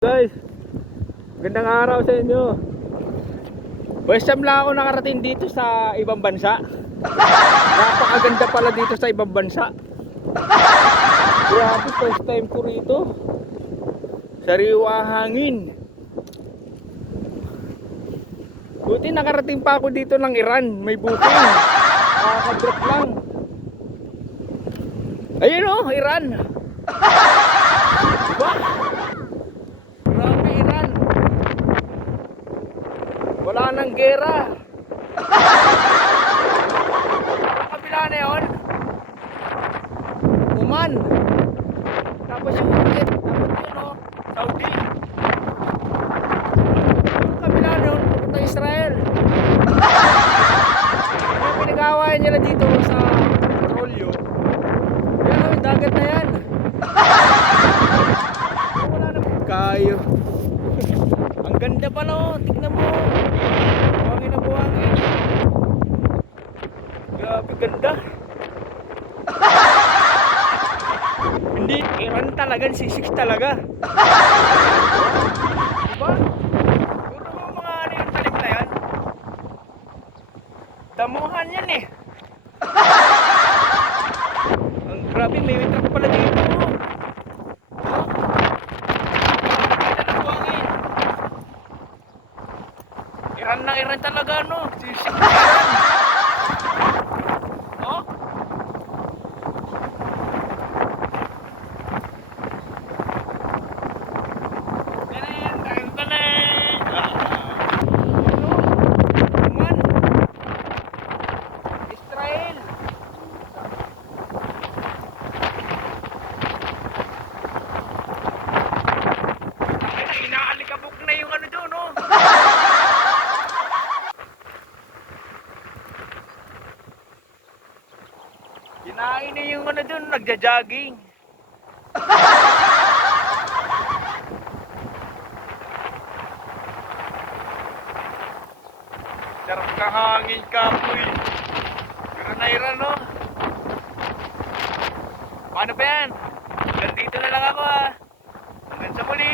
Guys, gandang araw sa inyo. First time lang ako nakarating dito sa ibang bansa. Napakaganda pala dito sa ibang bansa. Grabe, first time ko rito. Sariwa hangin. Buti nakarating pa ako dito ng Iran. May booking. Nakaka-drop lang. Ayun o, Iran. Diba? Grabe, Iran. Wala nang gera. Ang kabila na yun, Oman. Tapos yung ulit. Tapos yun o, Saudi. Ang kabila na yun, pupunta Israel. Yung pinag-awayan nila dito sa petrolyo. Yan o, yung dagat na yan. Wala naman kayo. Ang ganda pala o, tignan mo. Buhangin na buhangin. Grabe ganda. Hindi, Iran talaga, C6 talaga. Diba? Puro mga ano yung talim na yan. Damuhan yan eh. Ang grabe, may truck pala dito. Iran na Iran talaga, no? C6 na Iran. Oh? Israel. Inaalikabok na yung ano doon, no? Kinain na yung ano doon, nagja-jogging. Sarap kahangin kapoy. Pero nairan, no? Paano ba yan? Hanggang dito na lang ako, ha. Hanggang sa muli.